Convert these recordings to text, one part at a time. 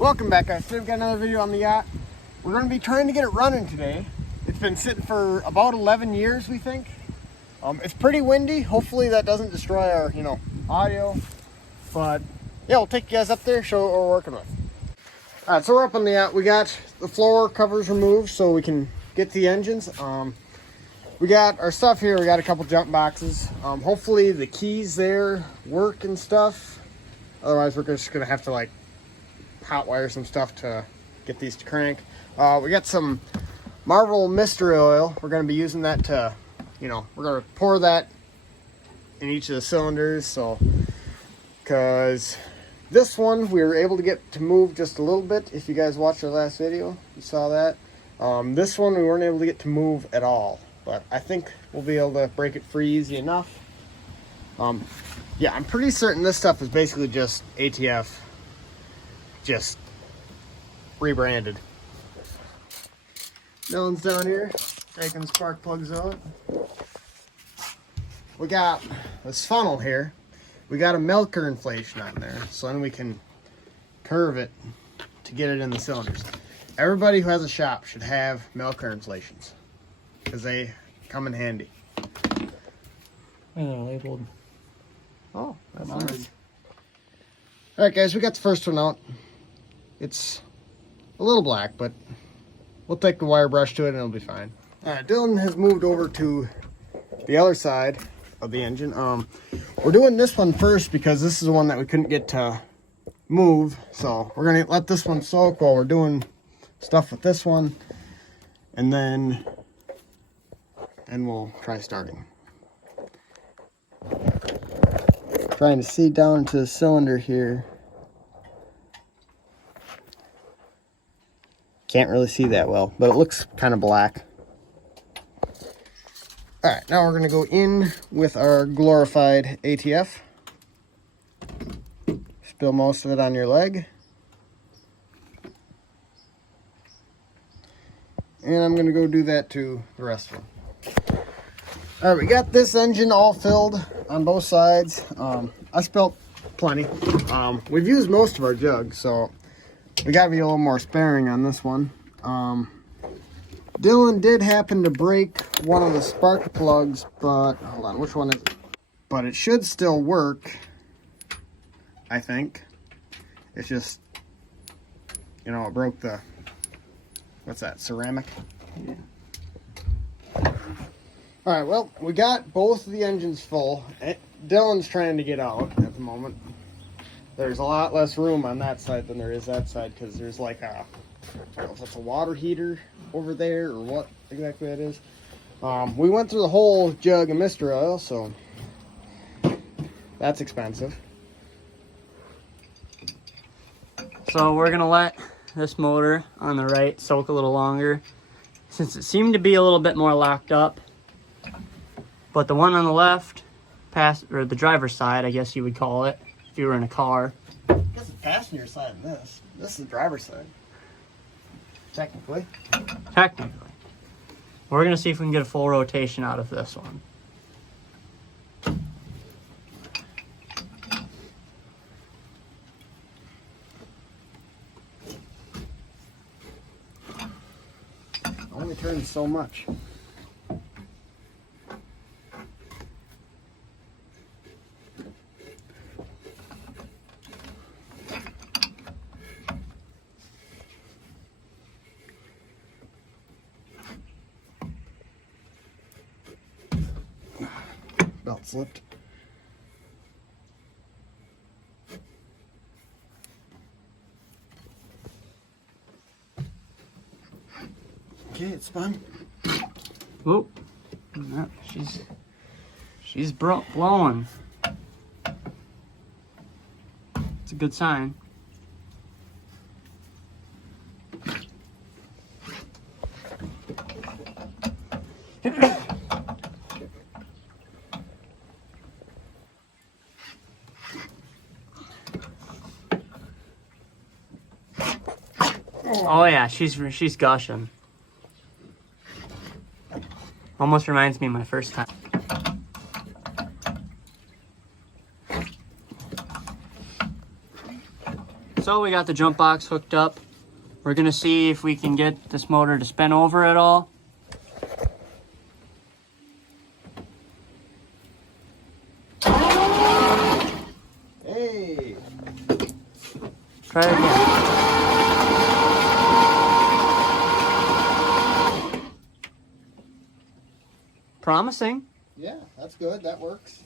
Welcome back, guys. Today we've got another video on the yacht. We're going to be trying to get it running today. It's been sitting for about 11 years, we think. It's pretty windy. Hopefully that doesn't destroy our, audio. But yeah, we'll take you guys up there, show what we're working with. All right, so we're up on the yacht. We got the floor covers removed so we can get to the engines. We got our stuff here. We got a couple jump boxes. Hopefully the keys there work and stuff. Otherwise, we're just going to have to hot wire some stuff to get these to crank. We got some Marvel mystery oil. We're going to be using that to, we're going to pour that in each of the cylinders. So, because this one we were able to get to move just a little bit. If you guys watched our last video, you saw that. This one we weren't able to get to move at all, but I think we'll be able to break it free easy enough. Yeah, I'm pretty certain this stuff is basically just ATF. Just rebranded. Dylan's down here taking spark plugs out. We got this funnel here. We got a milker inflation on there, so then we can curve it to get it in the cylinders. Everybody who has a shop should have milker inflations because they come in handy. And they're labeled. Oh, that's nice. All right, guys, we got the first one out. It's a little black, but we'll take the wire brush to it and it'll be fine. All right, Dylan has moved over to the other side of the engine. We're doing this one first because this is the one that we couldn't get to move. So we're gonna let this one soak while we're doing stuff with this one, and then we'll try starting. Trying to see down into the cylinder here. Can't really see that well, but it looks kind of black. All right, now we're gonna go in with our glorified ATF. Spill most of it on your leg. And I'm gonna go do that to the rest of them. All right, we got this engine all filled on both sides. I spilled plenty. We've used most of our jugs, so we gotta be a little more sparing on this one. Dylan did happen to break one of the spark plugs, but hold on, which one is it? But it should still work, I think. It's just, it broke the, what's that, ceramic? Yeah. All right, well, we got both of the engines full. Dylan's trying to get out at the moment. There's a lot less room on that side than there is that side because there's I don't know if that's a water heater over there or what exactly that is. We went through the whole jug of mystery oil, so that's expensive. So we're gonna let this motor on the right soak a little longer since it seemed to be a little bit more locked up. But the one on the left, or the driver's side, I guess you would call it, if you were in a car. I guess the passenger side of this. This is the driver's side. Technically. We're gonna see if we can get a full rotation out of this one. Only turns so much. Belt slipped. Okay, it's spun. Whoop. No, she's blowing. It's a good sign. Oh yeah, she's gushing. Almost reminds me of my first time. So we got the jump box hooked up. We're gonna see if we can get this motor to spin over at all. Hey! Try it again. Promising. Yeah, that's good. That works.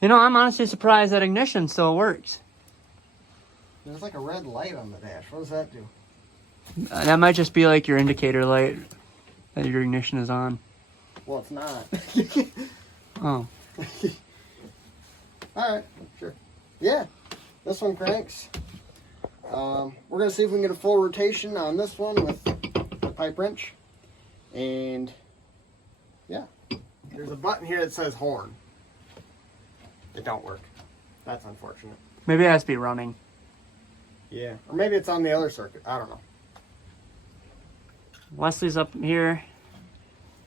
You know, I'm honestly surprised that ignition still works. There's like a red light on the dash. What does that do? That might just be like your indicator light that your ignition is on. Well, it's not. Oh. Alright, sure. Yeah, this one cranks. We're going to see if we can get a full rotation on this one with the pipe wrench. And, yeah. There's a button here that says horn. It don't work. That's unfortunate. Maybe it has to be running. Yeah, or maybe it's on the other circuit. I don't know. Wesley's up here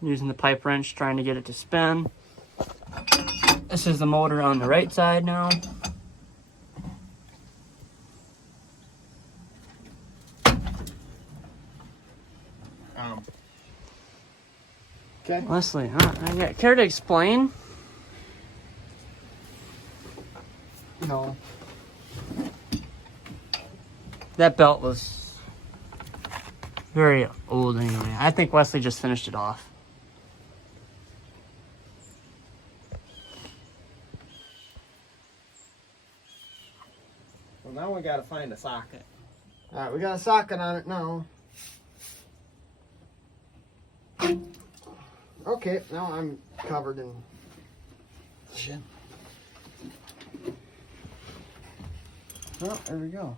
using the pipe wrench trying to get it to spin. This is the motor on the right side now. Okay. Wesley, care to explain? No. That belt was very old anyway. I think Wesley just finished it off. Well, now we got to find a socket. All right, we got a socket on it now. Okay, now I'm covered in shit. Oh, there we go.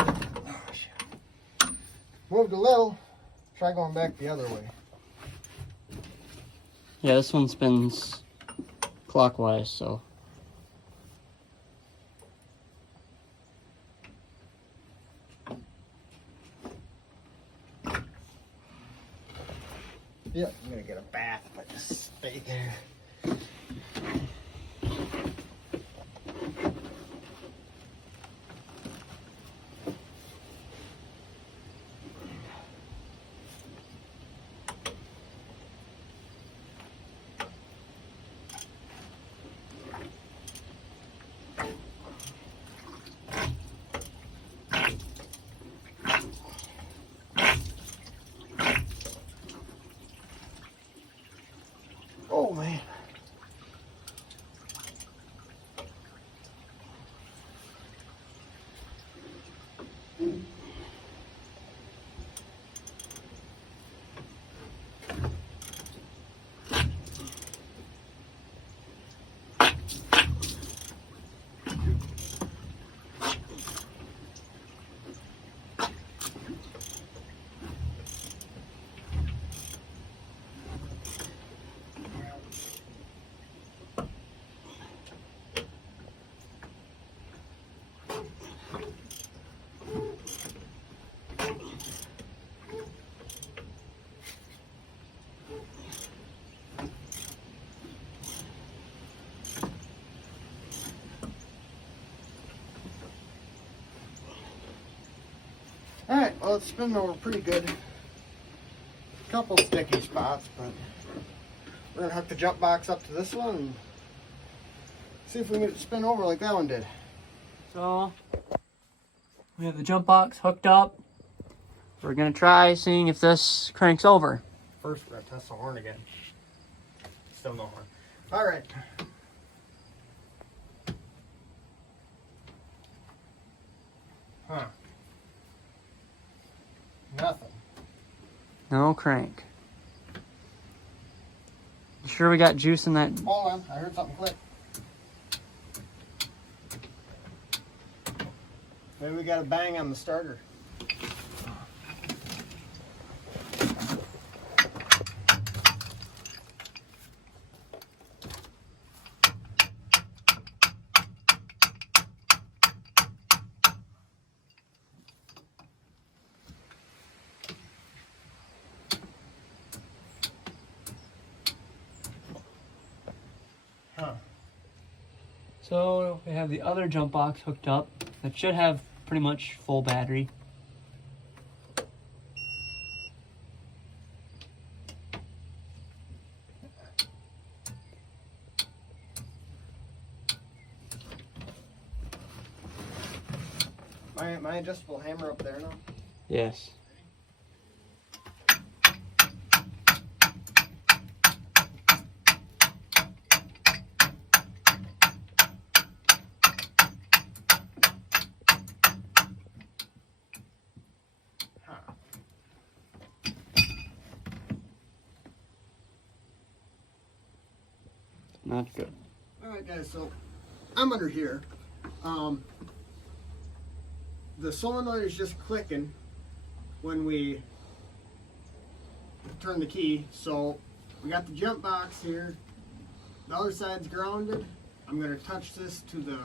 Oh, shit. Moved a little. Try going back the other way. Yeah, this one spins clockwise, so. Yep, I'm gonna get a bath if I just stay there. Oh man. Alright, well it's spinning over pretty good. Couple sticky spots, but we're gonna hook the jump box up to this one and see if we can get it to spin over like that one did. So, we have the jump box hooked up. We're gonna try seeing if this cranks over. First we're gonna test the horn again. Still no horn. Alright. Huh. Nothing. No crank. You sure we got juice in that? Hold on, I heard something click. Maybe we got a bang on the starter. So we have the other jump box hooked up. That should have pretty much full battery. My adjustable hammer up there now? Yes. Not good. Alright guys, so I'm under here. The solenoid is just clicking when we turn the key. So we got the jump box here. The other side's grounded. I'm going to touch this to the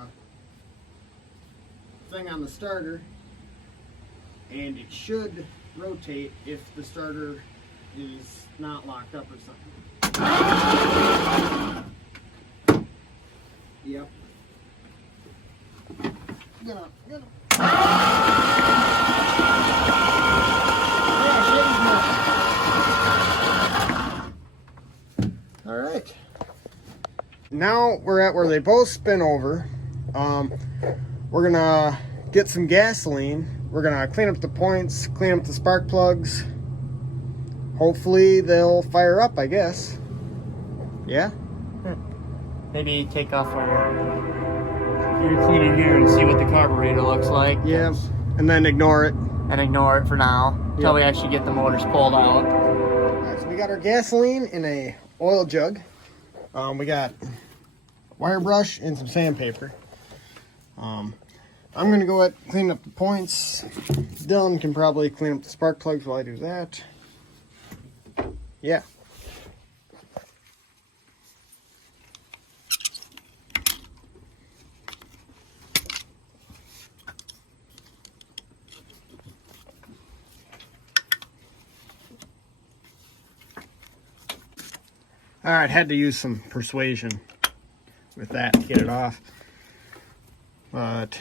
thing on the starter, and it should rotate if the starter is not locked up or something. Yep. Get up, get up. All right. Now we're at where they both spin over. We're gonna get some gasoline. We're gonna clean up the points, clean up the spark plugs. Hopefully they'll fire up, I guess. Yeah? Maybe take off our computer cleaner here and see what the carburetor looks like. Yeah, and then ignore it. And ignore it for now until we actually get the motors pulled out. Alright, so we got our gasoline in a oil jug. We got wire brush and some sandpaper. I'm gonna go ahead and clean up the points. Dylan can probably clean up the spark plugs while I do that. Yeah. Alright, had to use some persuasion with that to get it off. But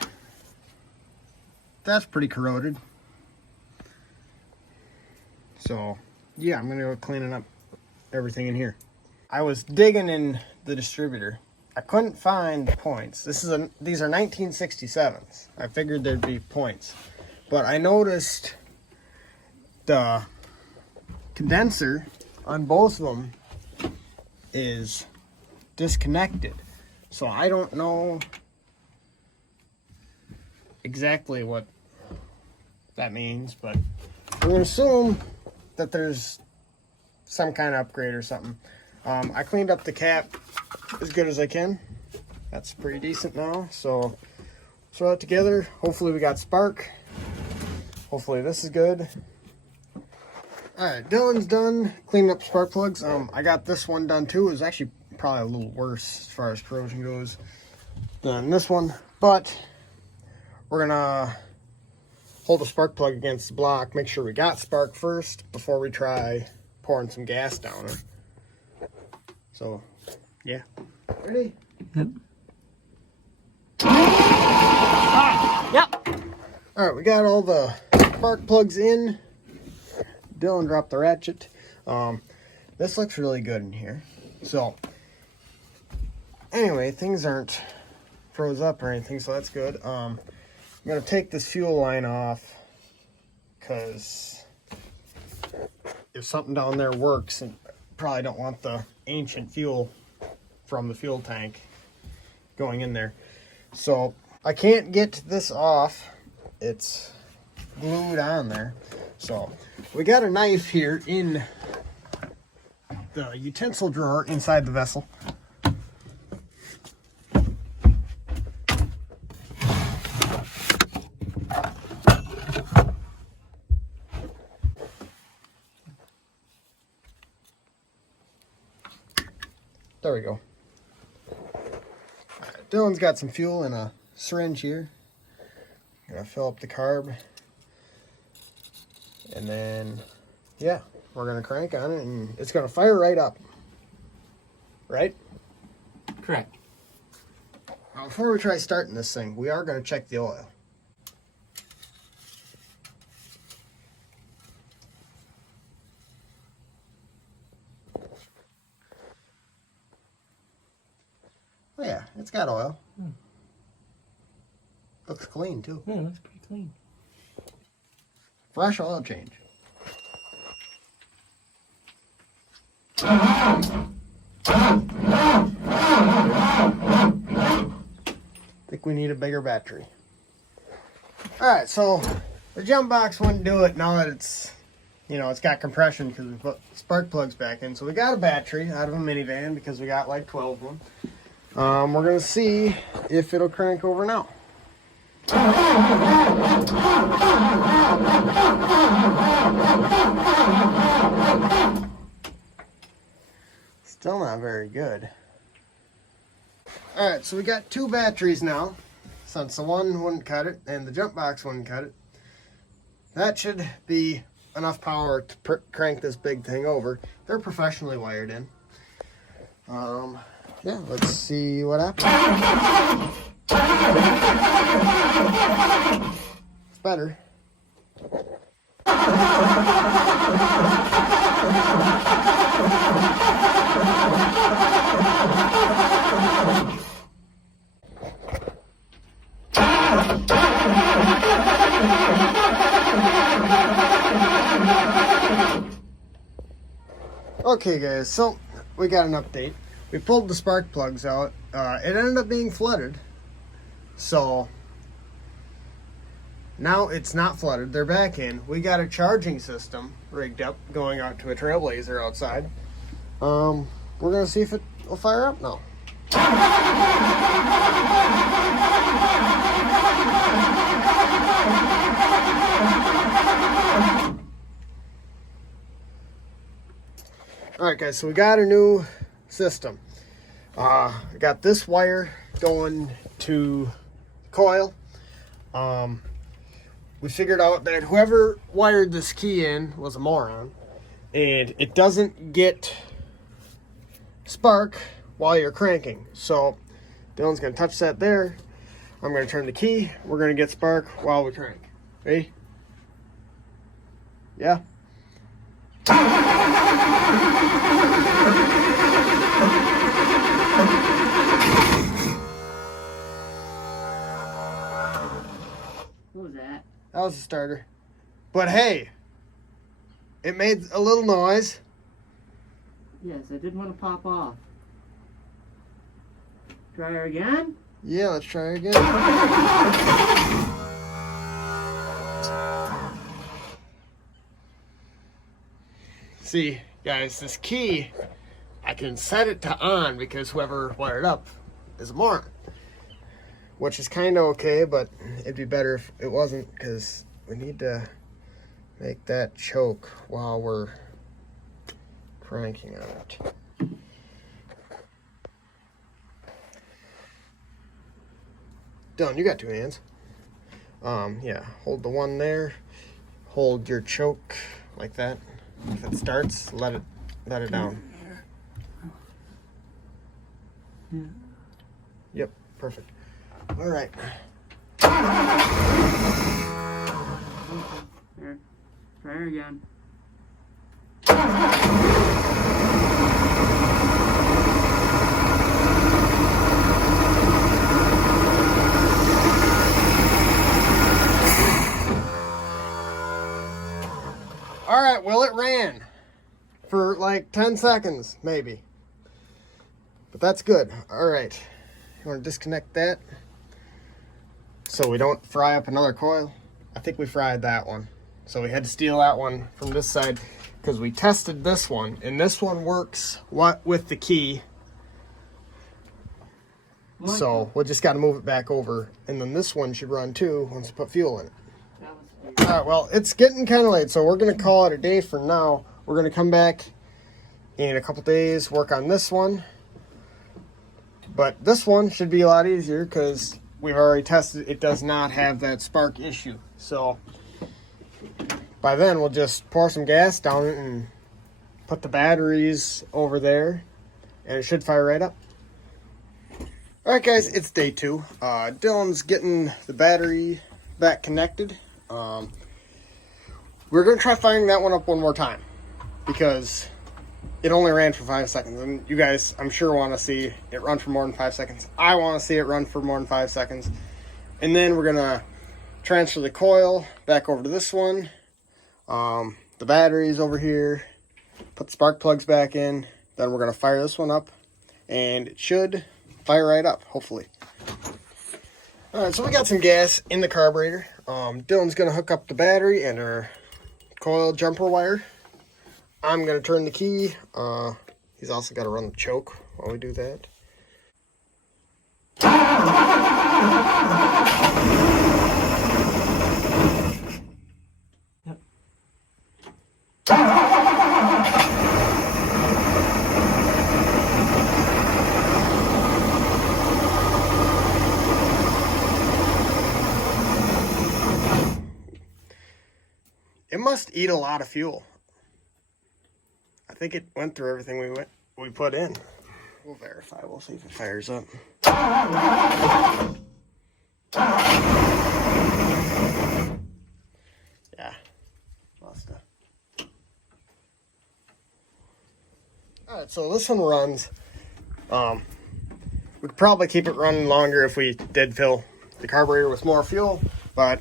that's pretty corroded. So, yeah, I'm going to go cleaning up everything in here. I was digging in the distributor. I couldn't find the points. These are 1967s. I figured there'd be points. But I noticed the condenser on both of them is disconnected. So I don't know exactly what that means, but I'm going to assume that there's some kind of upgrade or something. I cleaned up the cap as good as I can. That's pretty decent now. So throw it together. Hopefully we got spark. Hopefully this is good. Alright, Dylan's done cleaning up spark plugs. I got this one done too. It was actually probably a little worse as far as corrosion goes than this one. But we're gonna hold the spark plug against the block, make sure we got spark first before we try pouring some gas down it. So, yeah. Ready? Yep. Yep. Alright, we got all the spark plugs in. Dylan dropped the ratchet. This looks really good in here. So, anyway, things aren't froze up or anything, so that's good. I'm going to take this fuel line off because if something down there works, and probably don't want the ancient fuel from the fuel tank going in there. So, I can't get this off. It's glued on there. So, we got a knife here in the utensil drawer inside the vessel. There we go. Right, Dylan's got some fuel in a syringe here. Gonna fill up the carb. And then, yeah, we're going to crank on it and it's going to fire right up. Right? Correct. Now, before we try starting this thing, we are going to check the oil. Oh yeah, it's got oil. Looks clean too. Yeah, it looks pretty clean. Fresh oil change. Think we need a bigger battery. Alright, so the jump box wouldn't do it now that it's, you know, it's got compression because we put spark plugs back in. So we got a battery out of a minivan because we got like 12 of them. We're going to see if it'll crank over now. Still not very good. Alright, so we got two batteries now, since the one wouldn't cut it and the jump box wouldn't cut it. That should be enough power to crank this big thing over. They're professionally wired in. Yeah, let's see what happens. It's better. Okay guys, so we got an update. We pulled the spark plugs out. It ended up being flooded. So now it's not flooded. They're back in. We got a charging system rigged up going out to a Trailblazer outside. We're going to see if it will fire up now. Alright guys, so we got a new system. I got this wire going to the coil. We figured out that whoever wired this key in was a moron, and it doesn't get spark while you're cranking. So Dylan's going to touch that there. I'm going to turn the key. We're going to get spark while we crank. Ready? Yeah. What was that? That was the starter. But hey, it made a little noise. Yes, I did want to pop off. Try her again? Yeah, let's try again. See, guys, this key, I can set it to on because whoever wired up is a moron. Which is kind of okay, but it'd be better if it wasn't, because we need to make that choke while we're cranking on it. Dylan, you got two hands. Yeah, hold the one there. Hold your choke like that. If it starts, let it down. Yep, perfect. All right. There. Try her again. All right, well, it ran for like 10 seconds, maybe. But that's good. All right. You want to disconnect that so we don't fry up another coil? I think we fried that one. So we had to steal that one from this side because we tested this one, and this one works with the key. What? So we just got to move it back over, and then this one should run too once you put fuel in it. All right, well, it's getting kind of late, so we're going to call it a day for now. We're going to come back in a couple days, work on this one. But this one should be a lot easier because we've already tested it. It does not have that spark issue. So by then, we'll just pour some gas down it and put the batteries over there, and it should fire right up. All right, guys, it's day 2. Dylan's getting the battery back connected. We're going to try firing that one up one more time because it only ran for 5 seconds. And you guys, I'm sure, want to see it run for more than 5 seconds. I want to see it run for more than 5 seconds. And then we're going to transfer the coil back over to this one. The battery's over here. Put the spark plugs back in. Then we're going to fire this one up. And it should fire right up, hopefully. Alright, so we got some gas in the carburetor. Dylan's going to hook up the battery and our coil jumper wire. I'm going to turn the key. He's also got to run the choke while we do that. It must eat a lot of fuel. I think it went through everything we put in. We'll verify. We'll see if it fires up. Yeah. Must have. Alright, so this one runs. We could probably keep it running longer if we did fill the carburetor with more fuel, but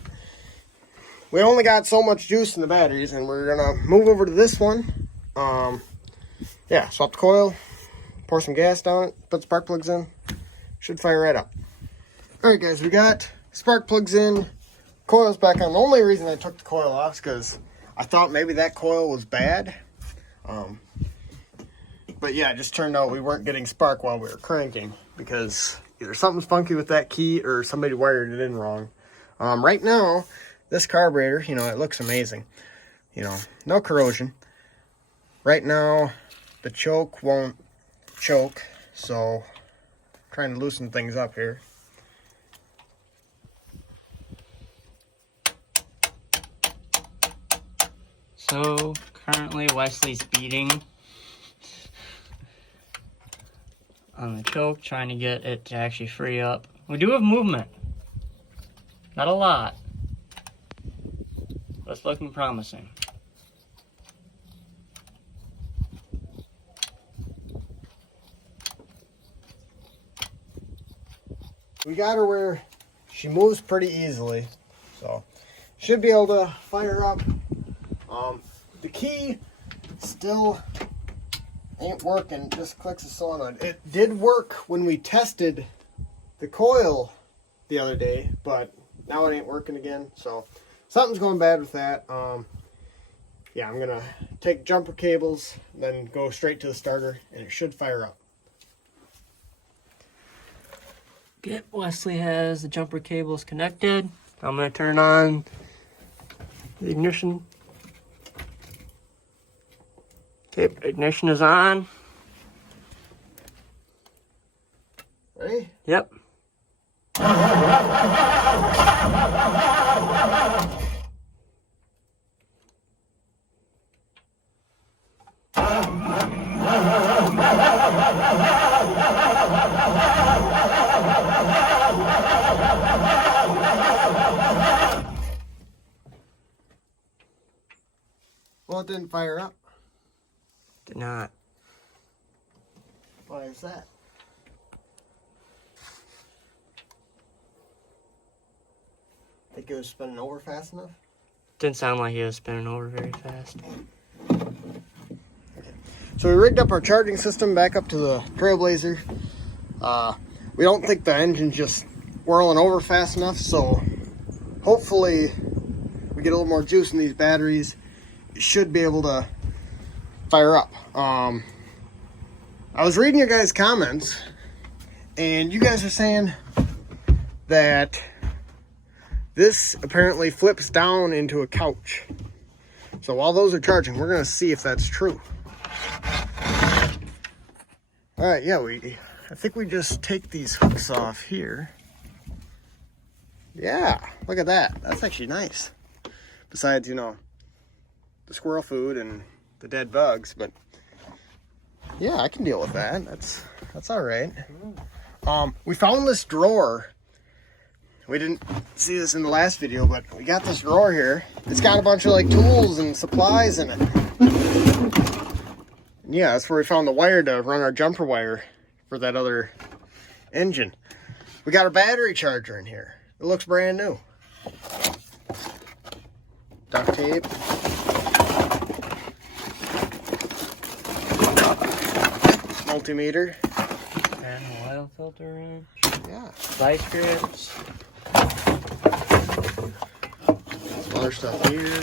we only got so much juice in the batteries, and we're gonna move over to this one. Yeah, swap the coil, pour some gas down it, put spark plugs in. Should fire right up. Alright guys, we got spark plugs in, coil's back on. The only reason I took the coil off is because I thought maybe that coil was bad. But yeah, it just turned out we weren't getting spark while we were cranking because either something's funky with that key or somebody wired it in wrong. Right now, this carburetor, you know, it looks amazing. You know, no corrosion. Right now, the choke won't choke, so trying to loosen things up here. So currently Wesley's beating on the choke, trying to get it to actually free up. We do have movement. Not a lot. But it's looking promising. We got her where she moves pretty easily, so should be able to fire up. The key still ain't working, just clicks the solenoid. It did work when we tested the coil the other day, but now it ain't working again, so something's going bad with that. Yeah, I'm gonna take jumper cables, then go straight to the starter, and it should fire up. Okay, Wesley has the jumper cables connected. I'm gonna turn on the ignition. Okay, ignition is on. Ready? Yep. Well, it didn't fire up. Did not. Why is that? Think it was spinning over fast enough? Didn't sound like he was spinning over very fast. Okay. So we rigged up our charging system back up to the Trailblazer. We don't think the engine's just whirling over fast enough, so hopefully we get a little more juice in these batteries. It should be able to fire up. I was reading your guys' comments, and you guys are saying that this apparently flips down into a couch. So while those are charging, we're going to see if that's true. Alright, yeah, I think we just take these hooks off here. Yeah, look at that. That's actually nice. Besides, you know, the squirrel food and the dead bugs, but yeah, I can deal with that. That's all right. We found this drawer. We didn't see this in the last video, but we got this drawer here. It's got a bunch of like tools and supplies in it. And yeah, that's where we found the wire to run our jumper wire for that other engine. We got a battery charger in here. It looks brand new. Duct tape. Multimeter. And an oil filter wrench. Yeah. Vice grips. Some other stuff here.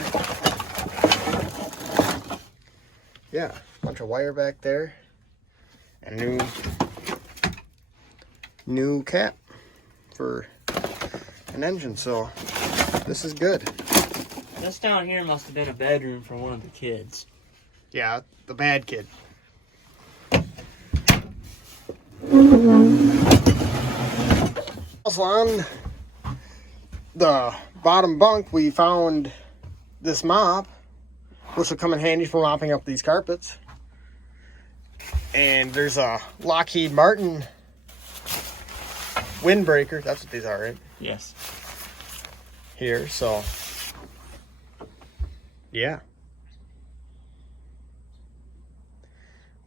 Yeah, bunch of wire back there. And a new cap for an engine, so this is good. This down here must have been a bedroom for one of the kids. Yeah, the bad kid. Also on the bottom bunk, we found this mop, which will come in handy for mopping up these carpets. And there's a Lockheed Martin windbreaker. That's what these are, right? Yes. Here, so yeah.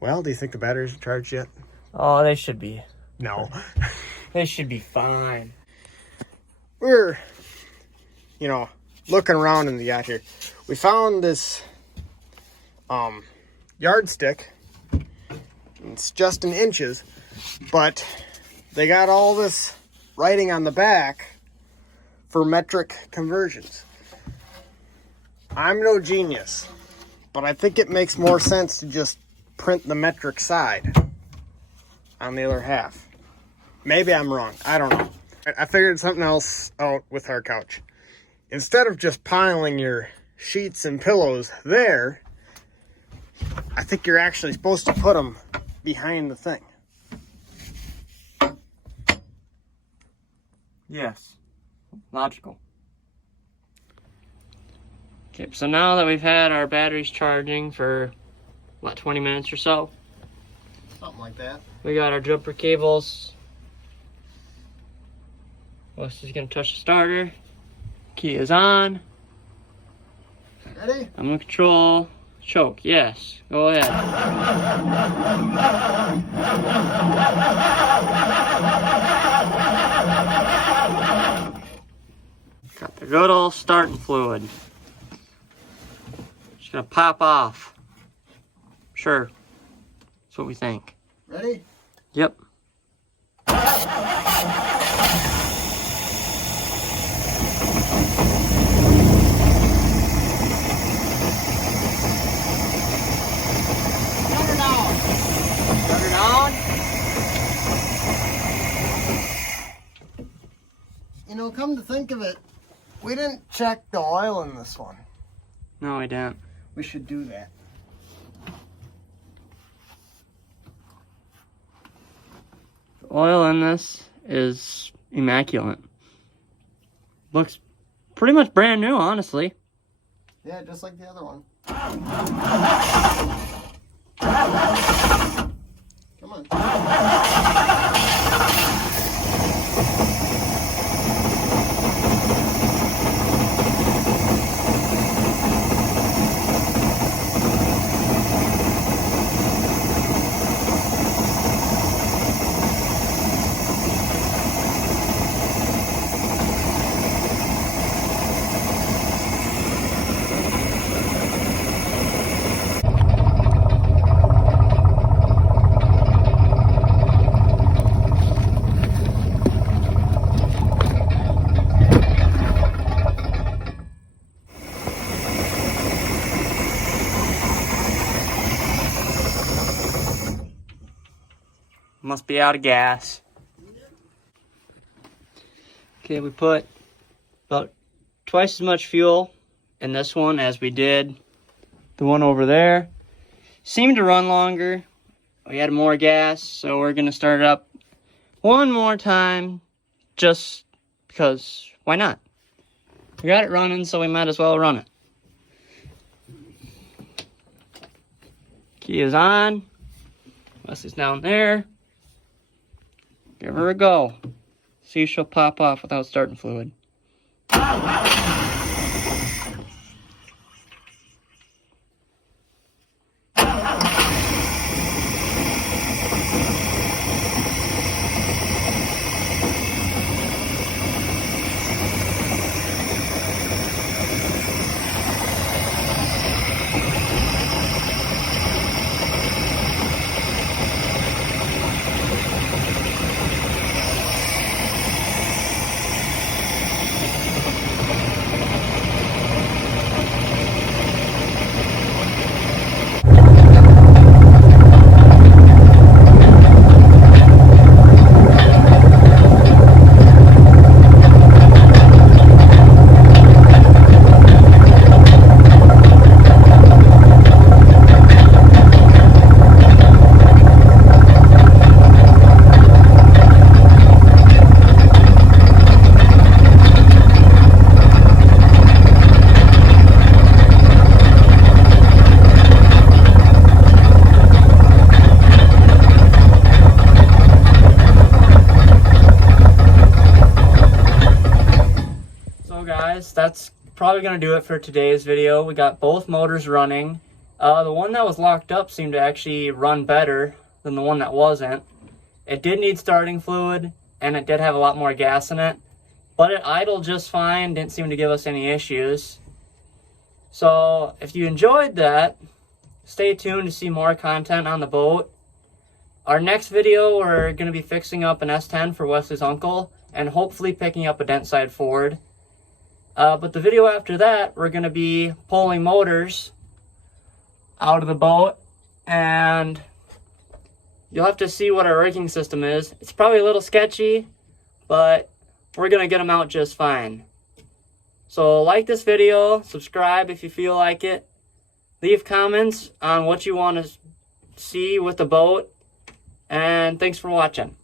Well, do you think the batteries are charged yet? Oh, they should be. No. They should be fine. We're, looking around in the yacht here. We found this yardstick. It's just in inches, but they got all this writing on the back for metric conversions. I'm no genius, but I think it makes more sense to just print the metric side on the other half. Maybe I'm wrong. I don't know. I figured something else out with our couch. Instead of just piling your sheets and pillows there, I think you're actually supposed to put them behind the thing. Yes. Logical. Okay, so now that we've had our batteries charging for, 20 minutes or so, Something like that. we got our jumper cables. Wes is going to touch the starter. Key is on. Ready? I'm going to control choke. Yes, go ahead. Got the good old starting fluid. Just going to pop off. Sure. That's what we think. Ready? Yep. Shut her down. Shut her down. Come to think of it, we didn't check the oil in this one. No, I didn't. We should do that. The oil in this is immaculate. Looks pretty much brand new, honestly. Yeah, just like the other one. Come on. Must be out of gas. Okay, we put about twice as much fuel in this one as we did the one over there. Seemed to run longer. We had more gas, so we're gonna start it up one more time just because why not? We got it running, so we might as well run it. Key is on. Wesley's down there. Give her a go. See if she'll pop off without starting fluid. That's probably going to do it for today's video. We got both motors running. The one that was locked up seemed to actually run better than the one that wasn't. It did need starting fluid, and it did have a lot more gas in it, but it idled just fine, didn't seem to give us any issues. So if you enjoyed that, stay tuned to see more content on the boat. Our next video, we're going to be fixing up an S10 for Wesley's uncle, and hopefully picking up a dent side Ford. But the video after that, we're going to be pulling motors out of the boat, and you'll have to see what our rigging system is. It's probably a little sketchy, but we're going to get them out just fine. So like this video, subscribe if you feel like it, leave comments on what you want to see with the boat, and thanks for watching.